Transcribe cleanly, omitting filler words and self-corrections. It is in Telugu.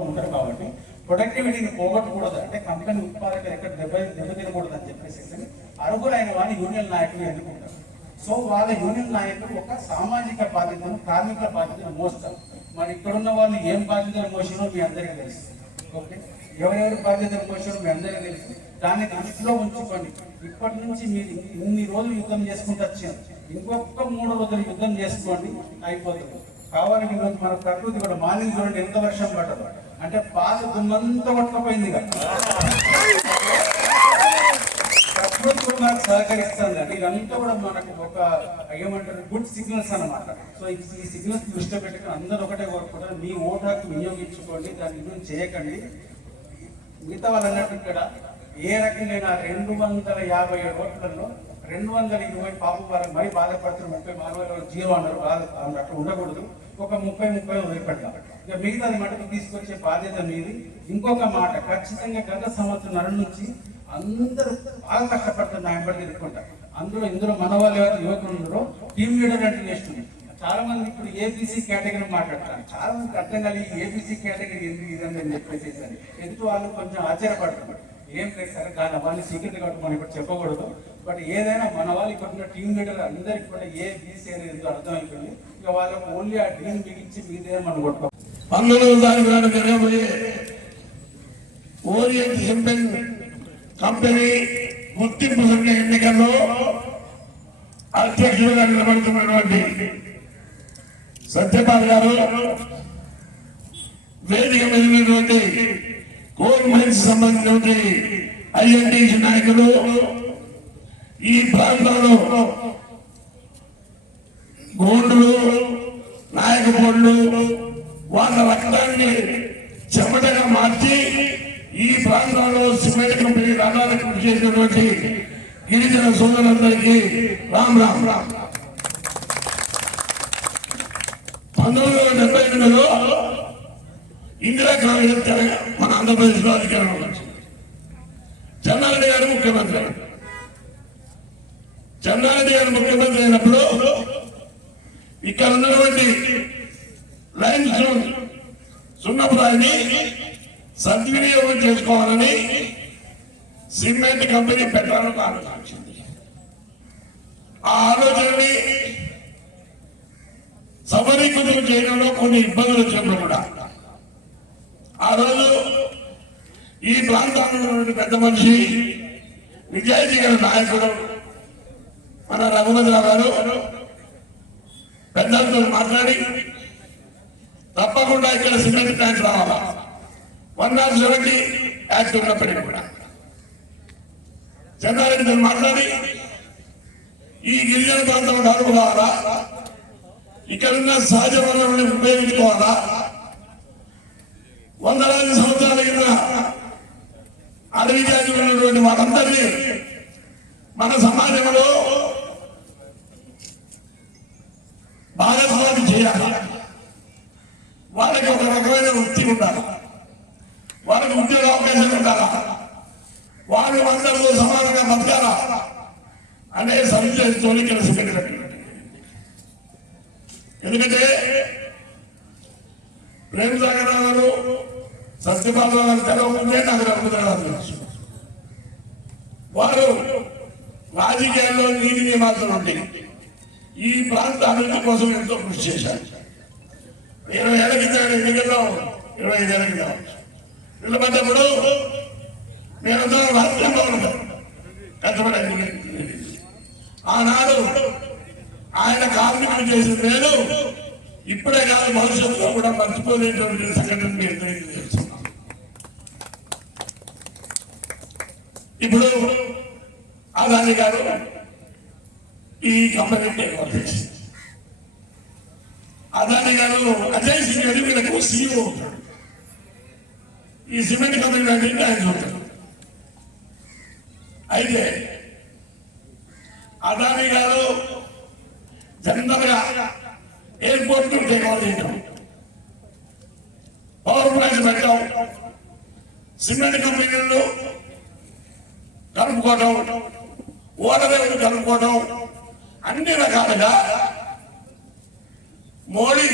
ఉంటారు కాబట్టి ప్రొడక్టివిటీని పోగొట్టకూడదు, అంటే కంపెనీ ఉత్పాదక ఎక్కడ దెబ్బతినకూడదు అని చెప్పేసి అర్హులైన వారిని యూనియన్ నాయకులు ఎన్నుకుంటారు. సో వాళ్ళ యూనియన్ నాయకులు ఒక సామాజిక బాధ్యతను, కార్మికుల బాధ్యతను మోస్తారు. మరి ఇక్కడున్న వాళ్ళు ఏం బాధ్యతలు మోసినో మీ అందరికీ తెలుసు. ఓకే, ఎవరెవరి బాధ్యతలు మోసినో మీ అందరికీ తెలుసు. దాన్ని దృష్టిలో ఉంచుకోండి. ఇప్పటి నుంచి మీరు ఇన్ని రోజులు యుద్ధం చేసుకుంటూ వచ్చారు, ఇంకొక 3 రోజులు యుద్ధం చేసుకోండి, అయిపోతుంది. కావాలని ఈరోజు మన ప్రకృతి కూడా మార్నింగ్ చూడండి ఎంత వర్షం పడదు, అంటే పాత దున్నంతా కొట్టకపోయింది కదా, ప్రకృతి కూడా మనకు సహకరిస్తుంది. అంటే ఇదంతా కూడా మనకు ఒక ఏమంటారు గుడ్ సిగ్నల్స్ అన్నమాట. సో ఈ సిగ్నల్స్ దృష్టిలో పెట్టుకుని అందరూ ఒకటే కోరుకుంటారు, మీ ఓటు హక్కు వినియోగించుకోండి, దాని గురించి చేయకండి. మిగతా వాళ్ళు అన్నట్టు ఇక్కడ ఏ రకంగా 257 ఓట్లలో 220 పాపం వారికి మరీ బాధపడుతున్నారు. 30 జీరో అన్నారు, అట్లా ఉండకూడదు. ఒక 30 వదిలిపెట్టాలి. ఇక మిగతాది మటుకు తీసుకొచ్చే బాధ్యత మీది. ఇంకొక మాట, ఖచ్చితంగా గత సంవత్సరం నుంచి అందరూ బాగా కష్టపడుతున్నారు, నాయబడి తిరుగుకుంటారు. ఇందులో మన వాళ్ళు ఎవరైతే యువకులు ఉన్నారో టీమ్ లీడర్ అంటే నేర్చుకుంది. చాలా మంది ఇప్పుడు ఏబీసీ కేటగిరీ మాట్లాడతారు. చాలా మందికి అర్థం కలిగి ఏబీసీ కేటగిరీ ఎందుకు ఇదని అని చెప్పేసి ఎందుకు వాళ్ళు కొంచెం ఆశ్చర్యపడుతున్నారు. ఏం లేదు సరే, కానీ అవన్నీ సీక్రెట్ కాబట్టి మనం ఇప్పుడు చెప్పకూడదు. బట్ ఏదైనా మన వాళ్ళు ఇక్కడ టీమ్ లీడర్ అందరికి కూడా ఏ బీసీ అనేది ఎందుకు అర్థమైపోయింది. ఇక వాళ్ళకు ఓన్లీ ఆ డ్రీమ్ మిగిల్చి మిగతా మనం కొట్టుకో. 19 జరగబోయే ఓరియంట్ సిమెంట్ కంపెనీ గుర్తింపు సంఘ ఎన్నికల్లో అధ్యక్షులుగా నిలబడుతున్నటువంటి సత్యపాల్ గారు, వేదిక మీద కోల్ మైన్స్ సంబంధించిన ఐఎన్టీసీ నాయకులు, ఈ ప్రాంతంలో గోండులు, నాయకపోళ్ళు వాళ్ళ రక్తాన్ని చెమటగా మార్చి ఈ ప్రాంతంలో సిమెంట్ కంపెనీ రథాలకు కృషి చేసినటువంటి గిరిజన సోదరులందరికీ రామ్ రామ్ రామ్. 1978లో ఇందిరా కాంగ్రెస్ మన ఆంధ్రప్రదేశ్లో అధికారంలో వచ్చింది. చెన్నారెడ్డి గారు ముఖ్యమంత్రి. చెన్నారెడ్డి గారు ముఖ్యమంత్రి అయినప్పుడు ఇక్కడ ఉన్నటువంటి లైన్ స్టోన్ సున్నపురాయిని సద్వినియోగం చేసుకోవాలని సిమెంట్ కంపెనీ పెట్టాలని ఆలోచించింది. ఆ ఆలోచనని సబరీకృతం చేయడంలో కొన్ని ఇబ్బందులు వచ్చినప్పుడు కూడా ఆ రోజు ఈ ప్రాంతాల్లో పెద్ద మనిషి, నిజాయితీ గల నాయకుడు మన రఘుమంతరావు గారు పెద్దలతో మాట్లాడి తప్పకుండా ఇక్కడ సిమెంట్ ప్లాంట్ రావాలా, 170 యాక్ట్ ఉన్నప్పటికీ కూడా చెన్నారెడ్డితో మాట్లాడి ఈ గిరిజన ప్రాంతం అడుగు కావాలా, ఇక్కడున్న సహజ వనరులను ఉపయోగించుకోవాలా, వందలాది సంవత్సరాల కింద అడవి జాతిలో ఉన్నటువంటి వాళ్ళందరినీ మన సమాజంలో భాగస్వామి చేయాలి. వాళ్ళకి ఒక రకమైన వృత్తి ఉండాలి, వాళ్ళకి ఉద్యోగ అవకాశాలు ఉండాలా, వాళ్ళు అందరితో సమానంగా బతకాలా అనే సందేశంతో ఇక్కడ సిమెంట్ కట్టినట్టు. ఎందుకంటే ప్రేమ సాగరాలు సత్యపాల్ గారు తెలవకుంటే నాకు రఘుమంతరావు తెలుసు. వారు రాజకీయాల్లో నీతి నియమాలు ఉండి ఈ ప్రాంత అభివృద్ధి కోసం ఎంతో కృషి చేశారు. 20 ఏళ్ల కింద ఎన్నికల్లో 25 ఏళ్ల కింద నిలబడ్డప్పుడు మేమందరం రాష్ట్రంలో ఉంటాం కష్టపడి. ఆనాడు ఆయన కార్మికులు చేసిన మేలు ఇప్పుడే కాదు భవిష్యత్తులో కూడా మర్చిపోలేటువంటి సంఘటన మీరు తెలియజేస్తున్నాం. ఇప్పుడు అదాని గారు ఈ కంపెనీ అదాని గారు అజయ్ సింగ్ గారు వీళ్ళకు సీఈఓ ఉంటాడు. ఈ సిమెంట్ కంపెనీ ఆయన చూస్తాడు. అయితే అదాని గారు జనరల్ గా ఎయిర్పోర్ట్ టేకాఫ్ చేయడం, పవర్ ప్లాంట్ పెట్టడం, సిమెంట్ కంపెనీలు కలుపుకోవడం, ఓడరేవులు కలుపుకోవడం, అన్ని రకాలుగా మోడీ